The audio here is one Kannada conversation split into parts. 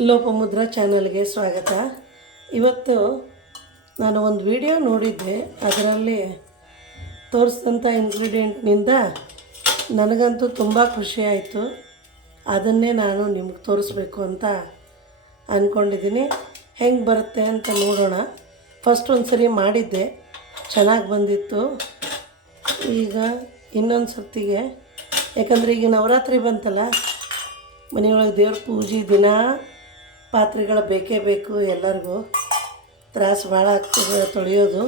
ಲೋಪಮುದ್ರಾ ಚಾನಲ್ಗೆ ಸ್ವಾಗತ. ಇವತ್ತು ನಾನು ಒಂದು ವಿಡಿಯೋ ನೋಡಿದ್ದೆ. ಅದರಲ್ಲಿ ತೋರಿಸಿದಂಥ ಇಂಗ್ರೀಡಿಯೆಂಟ್ನಿಂದ ನನಗಂತೂ ತುಂಬ ಖುಷಿ ಆಯಿತು. ಅದನ್ನೇ ನಾನು ನಿಮ್ಗೆ ತೋರಿಸ್ಬೇಕು ಅಂತ ಅಂದ್ಕೊಂಡಿದ್ದೀನಿ ಹೆಂಗೆ ಬರುತ್ತೆ ಅಂತ ನೋಡೋಣ. ಫಸ್ಟ್ ಒಂದು ಸರಿ ಮಾಡಿದ್ದೆ. ಚೆನ್ನಾಗಿ ಬಂದಿತ್ತು. ಈಗ ಇನ್ನೊಂದು ಸರ್ತಿಗೆ, ಯಾಕಂದರೆ ಈಗ ನವರಾತ್ರಿ ಬಂತಲ್ಲ, ಮನೆಯೊಳಗೆ ದೇವ್ರ ಪೂಜೆ ದಿನ ಪಾತ್ರೆಗಳು ಬೇಕೇ ಬೇಕು ಎಲ್ಲರಿಗೂ. ತ್ರಾಸು ಭಾಳ ಆಗ್ತದೆ ತೊಳೆಯೋದು.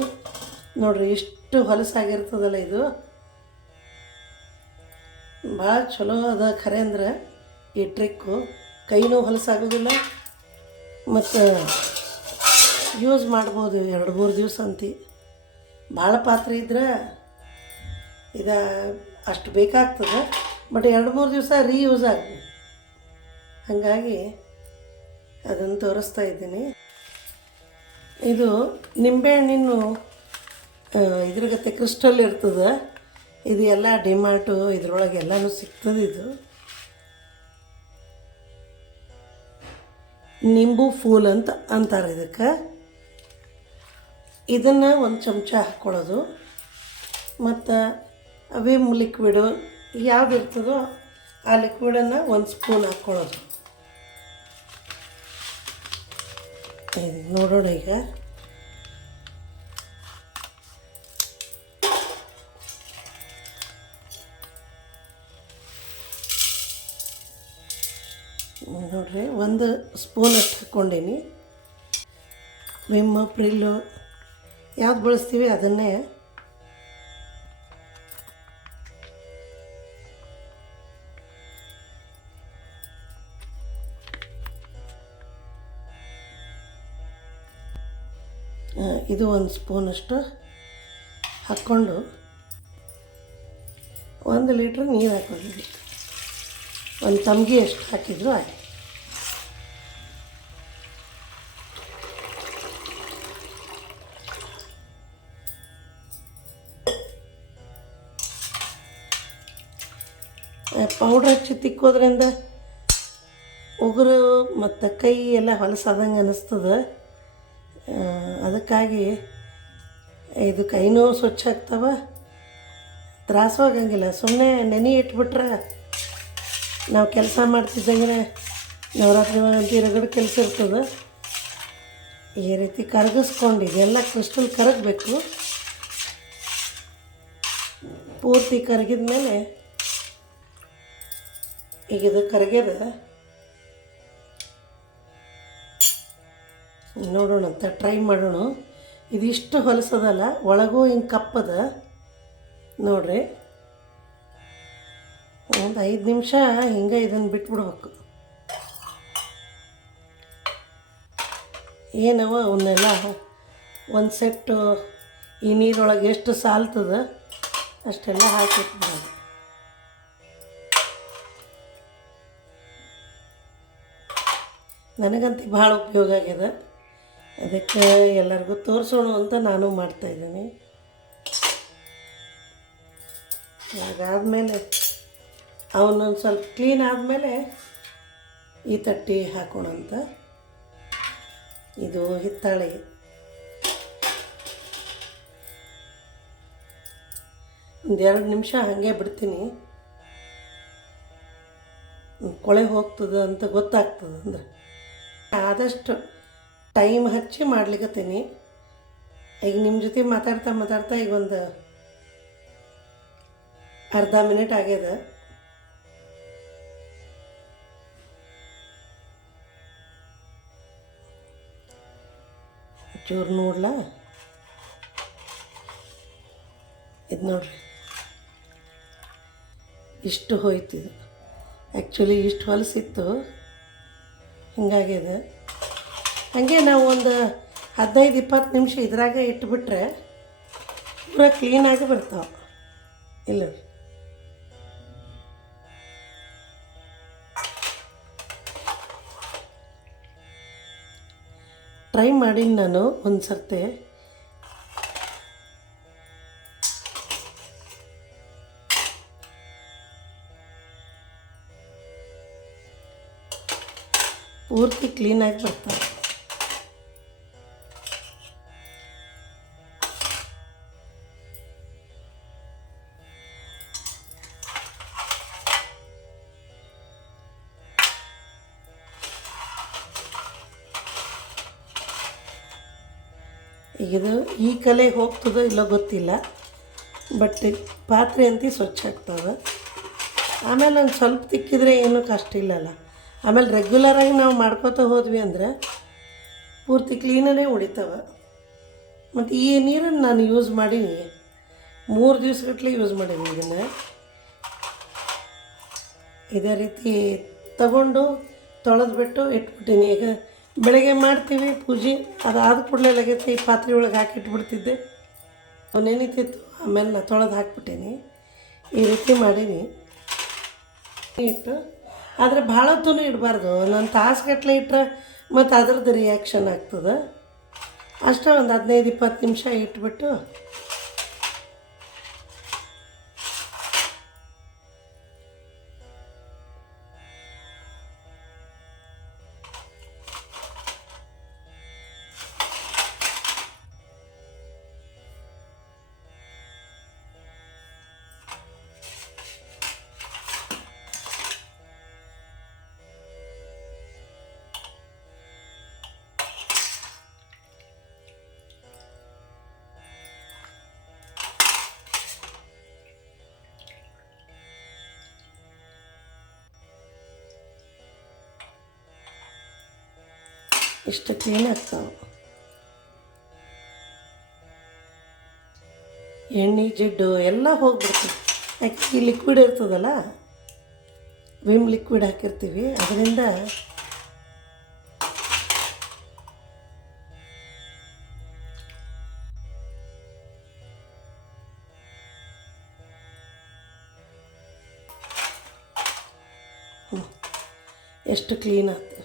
ನೋಡ್ರಿ ಇಷ್ಟು ಹೊಲಸಾಗಿರ್ತದಲ್ಲ ಇದು. ಭಾಳ ಚಲೋ ಅದ ಖರೆ ಅಂದ್ರೆ ಈ ಟ್ರಿಕ್ಕು. ಕೈನೂ ಹೊಲಸಾಗೋದಿಲ್ಲ, ಮತ್ತು ಯೂಸ್ ಮಾಡ್ಬೋದು ಎರಡು ಮೂರು ದಿವಸ ಅಂತಿ. ಭಾಳ ಪಾತ್ರೆ ಇದ್ರೆ ಇದು ಅಷ್ಟು ಬೇಕಾಗ್ತದೆ ಬಟ್ ಎರಡು ಮೂರು ದಿವಸ ರೀಯೂಸ್ ಆಗ್ತದೆ ಹಾಗಾಗಿ ಅದನ್ನು ತೋರಿಸ್ತಾ ಇದ್ದೀನಿ. ಇದು ನಿಂಬೆಹಣ್ಣಿನ ಇದ್ರಗತ್ತೆ ಇದ್ರ ಗತೆ ಕ್ರಿಸ್ಟಲ್ ಇರ್ತದೆ. ಇದು ಎಲ್ಲ ಡಿಮಾರ್ಟು ಇದ್ರೊಳಗೆ ಎಲ್ಲನೂ ಸಿಗ್ತದೆ ಇದು. ನಿಂಬು, ಫೂಲ್ ಅಂತ ಅಂತಾರೆ ಇದಕ್ಕೆ. ಇದನ್ನು ಒಂದು ಚಮಚ ಹಾಕ್ಕೊಳ್ಳೋದು ಮತ್ತು ವಿಮ್ ಲಿಕ್ವಿಡು ಯಾವ್ದು ಇರ್ತದೋ ಆ ಲಿಕ್ವಿಡನ್ನು ಒಂದು ಸ್ಪೂನ್ ಹಾಕ್ಕೊಳ್ಳೋದು ನೋಡೋಣ ಈಗ. ನೋಡ್ರಿ, ಒಂದು ಸ್ಪೂನ್ ಅಷ್ಟು ಹಾಕ್ಕೊಂಡೀನಿ ವಿಮ್ ಪ್ರಿಲ್ಲು ಯಾವ್ದು ಬಳಸ್ತೀವಿ ಅದನ್ನೇ. ಇದು ಒಂದು ಸ್ಪೂನಷ್ಟು ಹಾಕ್ಕೊಂಡು ಒಂದು ಲೀಟ್ರ್ ನೀರು ಹಾಕೊಂಡಿದ್ವಿ ಒಂದು ತಂಬಿಗೆ ಎಷ್ಟು ಹಾಕಿದ್ರು ಆಯ್ತು. ಪೌಡ್ರ್ ಹಚ್ಚಿ ತಿಕ್ಕೋದ್ರಿಂದ ಉಗುರು ಮತ್ತು ಕೈ ಎಲ್ಲ ಹೊಲಸಾದಂಗೆ ಅನ್ನಿಸ್ತದೆ ಅದಕ್ಕಾಗಿ ಇದು ಕೈನೂ ಸ್ವಚ್ಛ ಆಗ್ತಾವ? ತ್ರಾಸವಾಗಂಗಿಲ್ಲ. ಸುಮ್ಮನೆ ನೆನೆ ಇಟ್ಬಿಟ್ರೆ ನಾವು ಕೆಲಸ ಮಾಡ್ತಿದ್ದಂಗೆ ನವರಾತ್ರಿ ಅಂತ ಇರಗಡೆ ಕೆಲಸ ಇರ್ತದೆ. ಈ ರೀತಿ ಕರಗಿಸ್ಕೊಂಡು ಇದೆಲ್ಲ ಕ್ರಿಸ್ಟಲ್ ಕರಗಬೇಕು. ಪೂರ್ತಿ ಕರಗಿದ ಮೇಲೆ ಈಗ ಇದು ಕರಗ್ಯದ? ನೋಡೋಣ ಅಂತ ಟ್ರೈ ಮಾಡೋಣ. ಇದಿಷ್ಟು ಹೊಲಸದಲ್ಲ, ಒಳಗೂ ಹಿಂಗೆ ಕಪ್ಪದ. ನೋಡ್ರಿ. ಒಂದು ಐದು ನಿಮಿಷ ಹಿಂಗೆ ಇದನ್ನು ಬಿಟ್ಬಿಡ್ಬೇಕು. ಏನವ ಅವನ್ನೆಲ್ಲ? ಒಂದು ಸೆಟ್ಟು ಈ ನೀರೊಳಗೆ ಎಷ್ಟು ಸಾಲ್ತದ? ಅಷ್ಟೆಲ್ಲ ಹಾಕಿಟ್ಬಿಡೋದು ನನಗಂತೂ ಭಾಳ ಉಪಯೋಗ ಆಗ್ಯದ. ಅದಕ್ಕೆ ಎಲ್ಲರಿಗೂ ತೋರಿಸೋಣ ಅಂತ ನಾನು ಮಾಡ್ತಾಯಿದ್ದೀನಿ ಅದಾದಮೇಲೆ ಅವನೊಂದು ಸ್ವಲ್ಪ ಕ್ಲೀನ್ ಆದಮೇಲೆ ಈ ತಟ್ಟಿ ಹಾಕೋಣ ಅಂತ. ಇದು ಹಿತ್ತಾಳೆ. ಒಂದು ಎರಡು ನಿಮಿಷ ಹಾಗೆ ಬಿಡ್ತೀನಿ. ಕೊಳೆ ಹೋಗ್ತದೆ ಅಂತ ಗೊತ್ತಾಗ್ತದೆ ಅಂದ್ರೆ. ಆದಷ್ಟು ಟೈಮ್ ಹಚ್ಚಿ ಮಾಡ್ಲಿಕತ್ತೀನಿ. ಈಗ ನಿಮ್ಮ ಜೊತೆ ಮಾತಾಡ್ತಾ ಮಾತಾಡ್ತಾ ಈಗ ಒಂದು ಅರ್ಧ ಮಿನಿಟ್ ಆಗ್ಯದ. ಚೂರು ನೋಡ್ಲಾ? ಇದು ನೋಡ್ರಿ. ಇಷ್ಟು ಹೋಯ್ತು ಆ್ಯಕ್ಚುಲಿ ಇಷ್ಟು ಹೊಲಸಿತ್ತು ಹಿಂಗಾಗ್ಯದ ಹಾಗೆ ನಾವು ಒಂದು ಹದಿನೈದು, ಇಪ್ಪತ್ತು ನಿಮಿಷ ಇದ್ರಾಗ ಇಟ್ಬಿಟ್ರೆ ಪೂರ ಕ್ಲೀನಾಗಿ ಬರ್ತಾವೆ. ಇಲ್ಲ. ಟ್ರೈ ಮಾಡೀನಿ ನಾನು ಒಂದು ಸರ್ತಿ ಪೂರ್ತಿ ಕ್ಲೀನಾಗಿ ಬರ್ತವೆ ಈಗ ಇದು ಈ ಕಲೆ ಹೋಗ್ತದೋ ಇಲ್ಲೋ ಗೊತ್ತಿಲ್ಲ ಬಟ್ ಪಾತ್ರೆ ಅಂತ ಸ್ವಚ್ಛ ಆಗ್ತದೆ. ಆಮೇಲೆ ಒಂದು ಸ್ವಲ್ಪ ತಿಕ್ಕಿದ್ರೆ ಏನೂ ಕಷ್ಟ ಇಲ್ಲಲ್ಲ. ಆಮೇಲೆ ರೆಗ್ಯುಲರಾಗಿ ನಾವು ಮಾಡ್ಕೋತಾ ಹೋದ್ವಿ ಅಂದರೆ ಪೂರ್ತಿ ಕ್ಲೀನೇ ಉಳಿತಾವ. ಮತ್ತು ಈ ನೀರನ್ನು ನಾನು ಯೂಸ್ ಮಾಡೀನಿ. ಮೂರು ದಿವಸಗಟ್ಟಲೆ ಯೂಸ್ ಮಾಡೀನಿ ಇದನ್ನು. ಇದೇ ರೀತಿ ತಗೊಂಡು ತೊಳೆದ್ಬಿಟ್ಟು ಇಟ್ಬಿಟ್ಟೀನಿ. ಈಗ ಬೆಳಗ್ಗೆ ಮಾಡ್ತೀವಿ ಪೂಜೆ, ಅದಾದ ಕೂಡಲೇ ಈ ಪಾತ್ರೆ ಒಳಗೆ ಹಾಕಿ ಇಟ್ಬಿಡ್ತಿದ್ದೆ ಅವನೇನಿತ್ತಿತ್ತು ಆಮೇಲೆ ನಾ ತೊಳೆದು ಹಾಕ್ಬಿಟ್ಟೀನಿ. ಈ ರೀತಿ ಮಾಡೀನಿ. ಇಟ್ಟು ಆದರೆ ಭಾಳ ಹೊತ್ತೂ ಇಡಬಾರ್ದು. ನಾನು ತಾಸುಗಟ್ಲೆ ಇಟ್ಟರೆ ಮತ್ತು ಅದ್ರದ್ದು ರಿಯಾಕ್ಷನ್ ಆಗ್ತದೆ. ಅಷ್ಟೇ ಒಂದು ಹದಿನೈದು ಇಪ್ಪತ್ತು ನಿಮಿಷ ಇಟ್ಬಿಟ್ಟು ಇಷ್ಟು ಕ್ಲೀನ್ ಆಗ್ತಾವೆ. ಎಣ್ಣೆ, ಜಿಡ್ಡು ಎಲ್ಲ ಹೋಗ್ಬಿಡ್ತೀವಿ ಅಕ್ಕಿ ಲಿಕ್ವಿಡ್ ಇರ್ತದಲ್ಲ? ವಿಮ್ ಲಿಕ್ವಿಡ್ ಹಾಕಿರ್ತೀವಿ. ಅದರಿಂದ ಎಷ್ಟು ಕ್ಲೀನ್ ಆಗ್ತದೆ.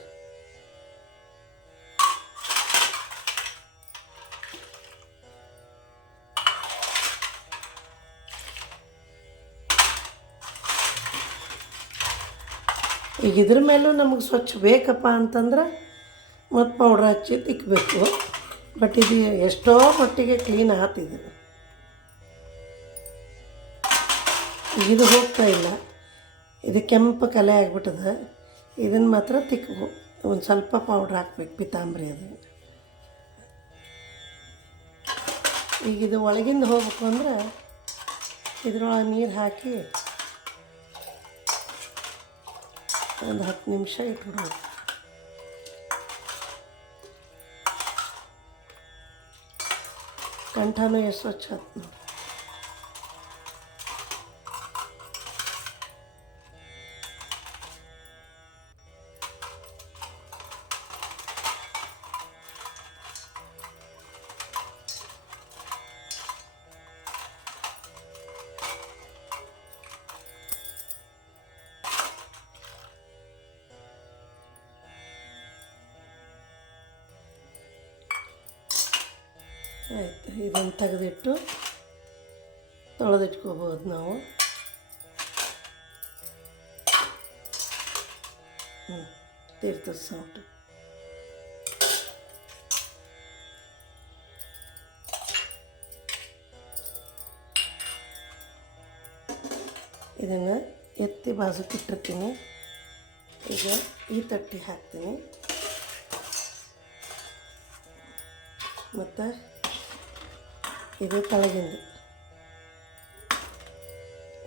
ಈಗ ಇದ್ರ ಮೇಲೂ ನಮಗೆ ಸ್ವಚ್ಛ ಬೇಕಪ್ಪ ಅಂತಂದ್ರೆ ಮತ್ತು ಪೌಡ್ರ್ ಹಚ್ಚಿ ತಿಕ್ಕಬೇಕು ಬಟ್ ಇದು ಎಷ್ಟೋ ಮಟ್ಟಿಗೆ ಕ್ಲೀನ್ ಆತಿದೆ ಇದು ಹೋಗ್ತಾ ಇಲ್ಲ. ಇದು ಕೆಂಪು ಕಲೆ ಆಗ್ಬಿಟ್ಟದ. ಇದನ್ನು ಮಾತ್ರ ತಿಕ್ಕಬೇಕು ಒಂದು ಸ್ವಲ್ಪ ಪೌಡ್ರ್ ಹಾಕ್ಬೇಕು ಪಿತಾಂಬರಿ ಅದು. ಈಗ ಇದು ಒಳಗಿಂದ ಹೋಗ್ಬೇಕು ಅಂದ್ರೆ ಇದ್ರೊಳಗೆ ನೀರು ಹಾಕಿ ಒಂದು ಹತ್ತು ನಿಮಿಷ ಇಟ್ಬಿಡೋದು ಕಂಠನೂ ಎಷ್ಟು ಸ್ವಚ್ಛ ನೋಡಿ. ಇದನ್ನು ತೆಗೆದಿಟ್ಟು ತೊಳೆದಿಟ್ಕೋಬೋದು ನಾವು. ಹ್ಞೂ ತೀರ್ಥದ ಸೌಟು ಇದನ್ನು ಎತ್ತಿ ಬಾಜುಕ್ಕೆ ಇಟ್ಟಿರ್ತೀನಿ. ಈಗ ಈ ತಟ್ಟಿ ಹಾಕ್ತೀನಿ. ಮತ್ತು ಇದು ಕೆಳಗಿಂದು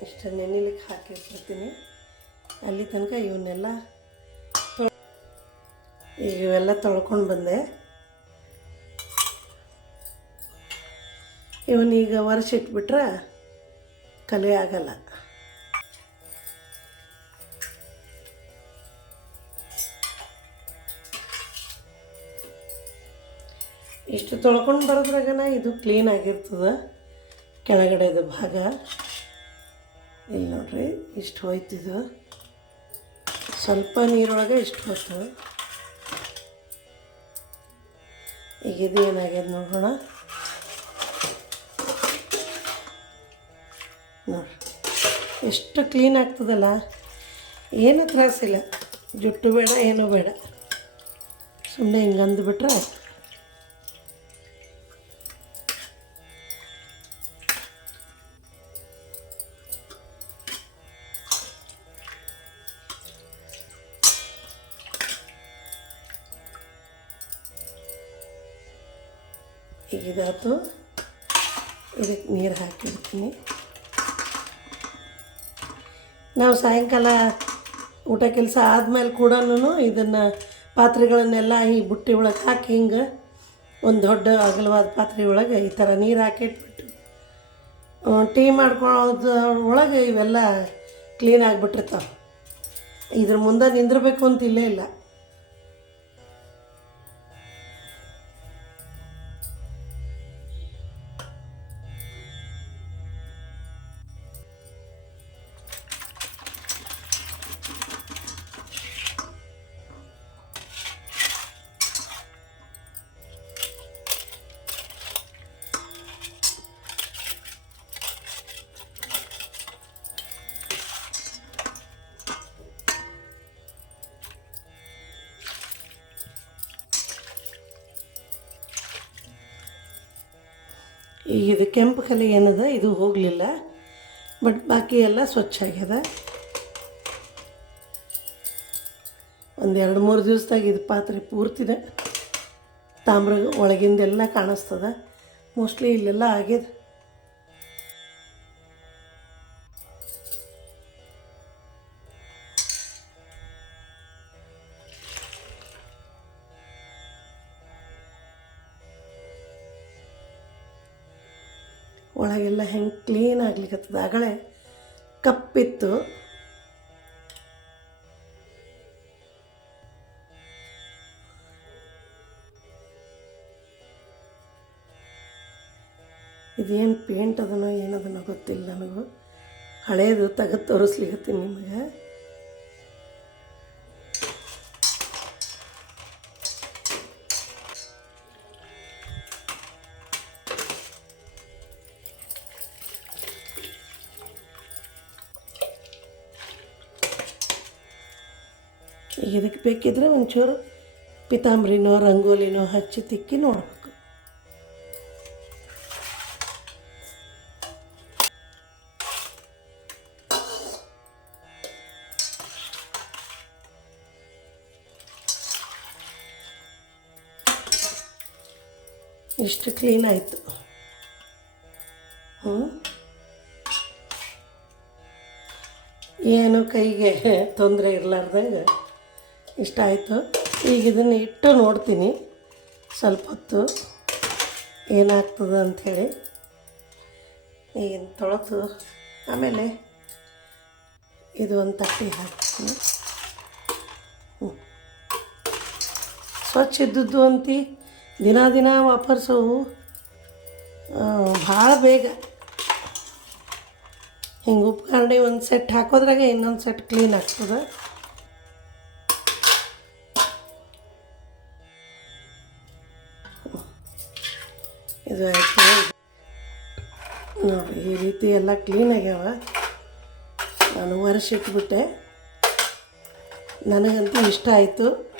ಇಷ್ಟು ನೆನಿಲಿಕ್ಕೆ ಹಾಕಿರ್ತೀನಿ ಅಲ್ಲಿ ತನಕ ಇವನ್ನೆಲ್ಲ ಈಗ ಇವೆಲ್ಲ ತೊಳ್ಕೊಂಡು ಬಂದೆ. ಇವನ್ನೀಗ ಇಟ್ಬಿಟ್ರೆ ಕಲೆ ಆಗಲ್ಲ. ಇಷ್ಟು ತೊಳ್ಕೊಂಡು ಬರೋದ್ರಾಗನ ಇದು ಕ್ಲೀನ್ ಆಗಿರ್ತದೆ. ಕೆಳಗಡೆದು ಭಾಗ. ಇಲ್ಲಿ ನೋಡ್ರಿ, ಇಷ್ಟು ಹೋಯ್ತಿದ್ದು ಸ್ವಲ್ಪ ನೀರೊಳಗೆ ಇಷ್ಟು ಹೋಯ್ತು. ಈಗ ಇದು ಏನಾಗ್ಯದ ನೋಡೋಣ ನೋಡ್ರಿ, ಎಷ್ಟು ಕ್ಲೀನ್ ಆಗ್ತದಲ್ಲ. ಏನು ತ್ರಾಸಿಲ್ಲ. ಜುಟ್ಟು ಬೇಡ, ಏನೂ ಬೇಡ. ಸುಮ್ಮನೆ ಹಿಂಗೆ ಅಂದ್ಬಿಟ್ರೆ ಇದಾಯ್ತು ಇದಕ್ಕೆ ನೀರು ಹಾಕಿರ್ತೀನಿ ನಾವು ಸಾಯಂಕಾಲ ಊಟ ಕೆಲಸ ಆದಮೇಲೆ ಕೂಡ ಇದನ್ನು ಪಾತ್ರೆಗಳನ್ನೆಲ್ಲ ಈ ಬುಟ್ಟಿ ಒಳಗೆ ಹಾಕಿ ಹಿಂಗೆ ಒಂದು ದೊಡ್ಡ ಅಗಲವಾದ ಪಾತ್ರೆ ಒಳಗೆ ಈ ಥರ ನೀರು ಹಾಕಿಟ್ಬಿಟ್ಟು ಟೀ ಮಾಡ್ಕೊಳ್ಳೋದು ಒಳಗೆ ಇವೆಲ್ಲ ಕ್ಲೀನ್ ಆಗಿಬಿಟ್ಟಿರ್ತಾವೆ. ಇದ್ರ ಮುಂದೆ ನಿಂದಿರಬೇಕು ಅಂತ ಇಲ್ಲೇ ಇಲ್ಲ. ಈಗ ಇದು ಕೆಂಪು ಕಲೆ ಏನದ? ಇದು ಹೋಗಲಿಲ್ಲ. ಬಟ್ ಬಾಕಿ ಎಲ್ಲ ಸ್ವಚ್ಛ ಆಗ್ಯದ. ಒಂದು ಎರಡು ಮೂರು ದಿವಸದಾಗ ಇದು ಪಾತ್ರೆ ಪೂರ್ತಿದೆ. ತಾಮ್ರ ಒಳಗಿಂದೆಲ್ಲ ಕಾಣಿಸ್ತದ. ಮೋಸ್ಟ್ಲಿ ಇಲ್ಲೆಲ್ಲ ಆಗ್ಯದ. ಒಳಗೆಲ್ಲ ಹೆಂಗೆ ಕ್ಲೀನ್ ಆಗ್ಲಿಕ್ಕತ್ತದ ಆಗಳೆ ಕಪ್ಪಿತ್ತು. ಇದೇನು ಪೇಂಟ್ ಅದನೋ ಏನದನೋ ಗೊತ್ತಿಲ್ಲ ನನಗೂ. ಹಳೇದು ತೆಗೆದು ತೋರಿಸ್ಲಿಕತ್ತೀನಿ ನಿಮಗೆ. ಬೇಕಿದ್ರೆ ಒಂಚೂರು ಪಿತಾಂಬ್ರಿನೋ ರಂಗೋಲಿನೋ ಹಚ್ಚಿ ತಿಕ್ಕಿ ನೋಡಬೇಕು. ಇಷ್ಟು ಕ್ಲೀನ್ ಆಯಿತು. ಏನು ಕೈಗೆ ತೊಂದರೆ ಇರಲಾರ್ದಂಗೆ? ಇಷ್ಟ ಆಯಿತು. ಈಗ ಇದನ್ನು ಇಟ್ಟು ನೋಡ್ತೀನಿ. ಸ್ವಲ್ಪ ಹೊತ್ತು ಏನಾಗ್ತದೆ ಅಂಥೇಳಿ ಈಗಿನ ತೊಳೆದು ಆಮೇಲೆ ಇದು ಒಂದು ತಟ್ಟೆ ಹಾಕ್ತೀನಿ. ಸ್ವಚ್ಛ ಇದ್ದದ್ದು ಅಂತ ದಿನ ದಿನ ವಾಪರ್ಸೋವು. ಭಾಳ ಬೇಗ. ಹಿಂಗೆ ಉಪ್ಕರಣಿ ಒಂದು ಸೆಟ್ ಹಾಕೋದ್ರಾಗೆ ಇನ್ನೊಂದು ಸೆಟ್ ಕ್ಲೀನ್ ಆಗ್ತದೆ. ಇದು ಆಯಿತು ಈ ರೀತಿ ಎಲ್ಲ ಕ್ಲೀನ್ ಆಗ್ಯಾವ. ನಾನು ಒರೆಸಿಟ್ಬಿಟ್ಟೆ ನನಗಂತೂ ಇಷ್ಟ ಆಯಿತು.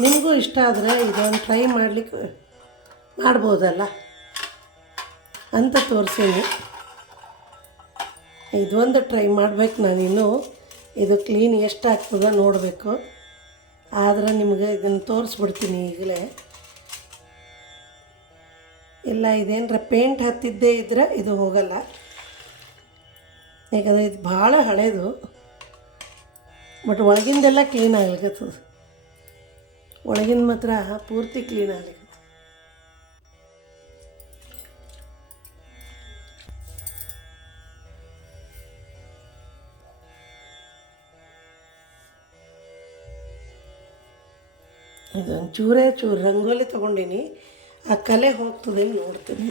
ನಿಮಗೂ ಇಷ್ಟ ಆದರೆ ಇದೊಂದು ಟ್ರೈ ಮಾಡಲಿಕ್ಕೆ ಮಾಡ್ಬೋದಲ್ಲ? ಅಂತ ತೋರಿಸೀನಿ. ಇದೊಂದು ಟ್ರೈ ಮಾಡಬೇಕು ನಾನಿನ್ನು. ಇದು ಕ್ಲೀನ್ ಎಷ್ಟು ನೋಡಬೇಕು. ಆದ್ರೆ ನಿಮಗೆ ಇದನ್ನು ತೋರಿಸ್ಬಿಡ್ತೀನಿ ಈಗಲೇ. ಇಲ್ಲ ಇದೇನರ ಪೇಂಟ್ ಹತ್ತಿದ್ದೇ ಇದ್ರೆ ಇದು ಹೋಗಲ್ಲ. ಯಾಕಂದರೆ ಇದು ಭಾಳ ಹಳೇದು. ಬಟ್ ಒಳಗಿಂದೆಲ್ಲ ಕ್ಲೀನ್ ಆಗ್ಲಿಕ್ಕತ್ತದ ಒಳಗಿಂದ ಮಾತ್ರ ಪೂರ್ತಿ ಕ್ಲೀನ್ ಆಗ್ಲಿಕ್ಕೆ ಇದೊಂದು ಚೂರೇ ಚೂರು, ರಂಗೋಲಿ ತೊಗೊಂಡಿನಿ. ಆ ಕಲೆ ಹೋಗ್ತದೆ ನೋಡ್ತೀನಿ.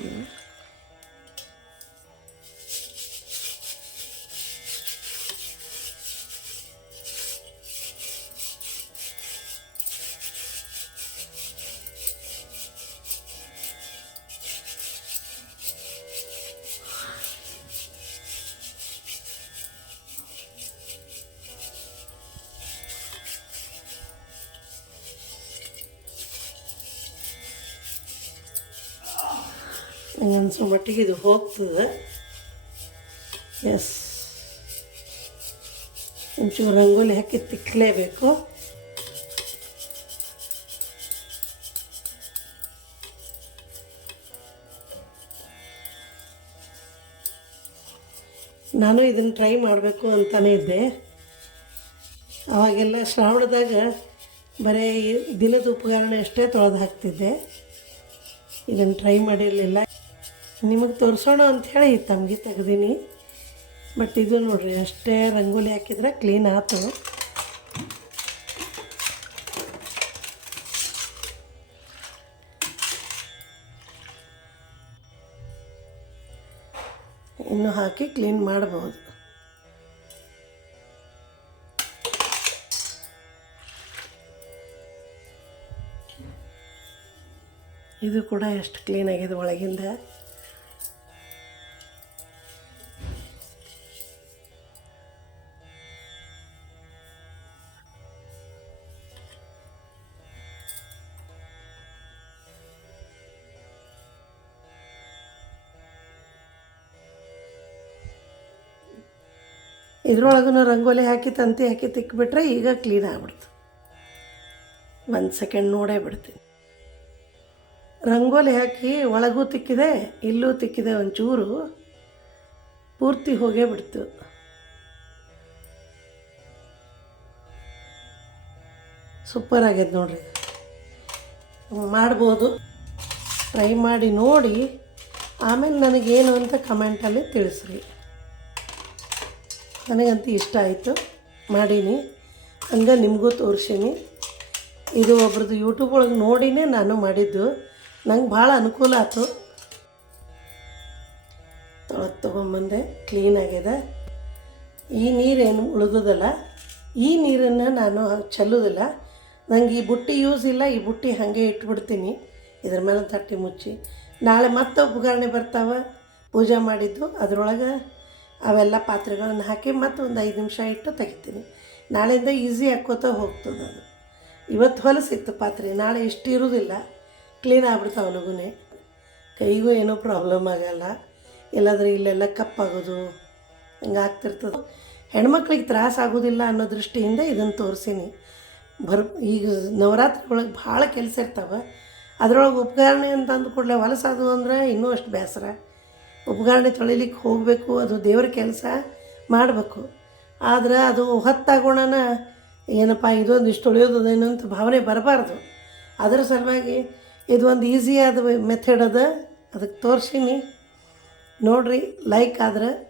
ನಂಗೆ ಅನ್ಸೋ ಮಟ್ಟಿಗೆ ಇದು ಹೋಗ್ತದೆ. ಎಸ್ ಒಂಚೂರು ರಂಗೋಲಿ ಹಾಕಿ ತಿಕ್ಕಲೇಬೇಕು ನಾನು ಇದನ್ನು ಟ್ರೈ ಮಾಡಬೇಕು ಅಂತಲೇ ಇದ್ದೆ. ಅವಾಗೆಲ್ಲ ಶ್ರಾವಣದಾಗ ಬರೀ ದಿನದ ಉಪಕರಣ ಅಷ್ಟೇ ತೊಳೆದು ಹಾಕ್ತಿದ್ದೆ. ಇದನ್ನು ಟ್ರೈ ಮಾಡಿರಲಿಲ್ಲ. ನಿಮಗೆ ತೋರಿಸೋಣ ಅಂಥೇಳಿ ತಮಗೆ ತೆಗ್ದೀನಿ. ಬಟ್ ಇದು ನೋಡಿರಿ, ಅಷ್ಟೇ ರಂಗೋಲಿ ಹಾಕಿದ್ರೆ ಕ್ಲೀನ್ ಆಯ್ತು ಇನ್ನು ಹಾಕಿ ಕ್ಲೀನ್ ಮಾಡ್ಬೋದು. ಇದು ಕೂಡ ಎಷ್ಟು ಕ್ಲೀನ್ ಆಗಿದೆ ಒಳಗಿಂದ. ಇದ್ರೊಳಗೂ ರಂಗೋಲಿ ಹಾಕಿ, ತಂತಿ ಹಾಕಿ ತಿಕ್ಬಿಟ್ರೆ ಈಗ ಕ್ಲೀನ್ ಆಗ್ಬಿಡ್ತು. ಒಂದು ಸೆಕೆಂಡ್ ನೋಡೇ ಬಿಡ್ತೀನಿ. ರಂಗೋಲಿ ಹಾಕಿ ಒಳಗೂ ತಿಕ್ಕಿದೆ, ಇಲ್ಲೂ ತಿಕ್ಕಿದೆ ಒಂಚೂರು. ಪೂರ್ತಿ ಹೋಗೇ ಬಿಡ್ತು. ಸೂಪರ್ ಆಗ್ಯದ ನೋಡ್ರಿ. ಮಾಡ್ಬೋದು. ಟ್ರೈ ಮಾಡಿ ನೋಡಿ. ಆಮೇಲೆ ನನಗೇನು ಅಂತ ಕಮೆಂಟಲ್ಲಿ ತಿಳಿಸ್ರಿ. ನನಗಂತೂ ಇಷ್ಟ ಆಯಿತು. ಮಾಡೀನಿ. ಹಂಗೆ ನಿಮಗೂ ತೋರಿಸೀನಿ. ಇದು ಒಬ್ರದ್ದು ಯೂಟ್ಯೂಬ್ ಒಳಗೆ ನೋಡಿನೇ ನಾನು ಮಾಡಿದ್ದು. ನಂಗೆ ಭಾಳ ಅನುಕೂಲ ಆಯಿತು ತೊಳಗೆ ತೊಗೊಂಬಂದೆ. ಕ್ಲೀನ್ ಆಗ್ಯದ ಈ ನೀರೇನು ಉಳಿದದಲ್ಲ. ಈ ನೀರನ್ನು ನಾನು ಚೆಲ್ಲೋದಿಲ್ಲ. ನಂಗೆ ಈ ಬುಟ್ಟಿ ಯೂಸ್ ಇಲ್ಲ. ಈ ಬುಟ್ಟಿ ಹಾಗೆ ಇಟ್ಬಿಡ್ತೀನಿ. ಇದ್ರ ಮೇಲೆ ತಟ್ಟಿ ಮುಚ್ಚಿ. ನಾಳೆ ಮತ್ತೆ ಉಪಕರಣೆ ಬರ್ತಾವೆ. ಪೂಜೆ ಮಾಡಿದ್ದು. ಅದರೊಳಗೆ ಅವೆಲ್ಲ ಪಾತ್ರೆಗಳನ್ನು ಹಾಕಿ ಮತ್ತು ಒಂದು ಐದು ನಿಮಿಷ ಇಟ್ಟು ತೆಗಿತೀನಿ. ನಾಳೆಯಿಂದ ಈಸಿ ಹಾಕ್ಕೋತ ಹೋಗ್ತದೆ ಅದು. ಇವತ್ತು ಹೊಲಸಿತ್ತು ಪಾತ್ರೆ, ನಾಳೆ ಇಷ್ಟು ಇರೋದಿಲ್ಲ ಕ್ಲೀನ್ ಆಗ್ಬಿಡ್ತಾವೆ ಕೈಗೂ ಏನೂ ಪ್ರಾಬ್ಲಮ್ ಆಗಲ್ಲ. ಇಲ್ಲಾದರೆ ಇಲ್ಲೆಲ್ಲ ಕಪ್ಪಾಗೋದು, ಹಿಂಗೆ ಆಗ್ತಿರ್ತದೆ. ಹೆಣ್ಮಕ್ಳಿಗೆ ತ್ರಾಸ ಆಗೋದಿಲ್ಲ ಅನ್ನೋ ದೃಷ್ಟಿಯಿಂದ ಇದನ್ನು ತೋರಿಸೀನಿ. ಬರ್, ಈಗ ನವರಾತ್ರಿ ಒಳಗೆ ಭಾಳ ಕೆಲಸ ಇರ್ತಾವೆ. ಅದರೊಳಗೆ ಉಪಕರಣೆ ಅಂತಂದು ಕೂಡಲೇ ಹೊಲಸಾದು ಅಂದ್ರೆ ಇನ್ನೂ ಅಷ್ಟು ಬೇಸರ. ಉಪಕರಣೆ ತೊಳಿಲಿಕ್ಕೆ ಹೋಗಬೇಕು, ಅದು ದೇವ್ರ ಕೆಲಸ ಮಾಡಬೇಕು. ಆದ್ರೆ ಅದು ಹೊತ್ತಾಗೋಣನ ಏನಪ್ಪ, ಇದೊಂದು ಇಷ್ಟು ತೊಳೆಯೋದೇನೋ ಅಂತ ಭಾವನೆ ಬರಬಾರ್ದು. ಅದರ ಸಲುವಾಗಿ ಇದು ಒಂದು ಈಸಿಯಾದ ಮೆಥಡ್ ಅದ. ಅದಕ್ಕೆ ತೋರಿಸೀನಿ. ನೋಡಿರಿ ಲೈಕ್ ಆದ್ರೆ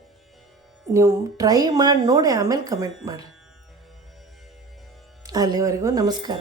ನೀವು ಟ್ರೈ ಮಾಡಿ ನೋಡಿ, ಆಮೇಲೆ ಕಮೆಂಟ್ ಮಾಡಿರಿ. ಅಲ್ಲಿವರೆಗೂ ನಮಸ್ಕಾರ.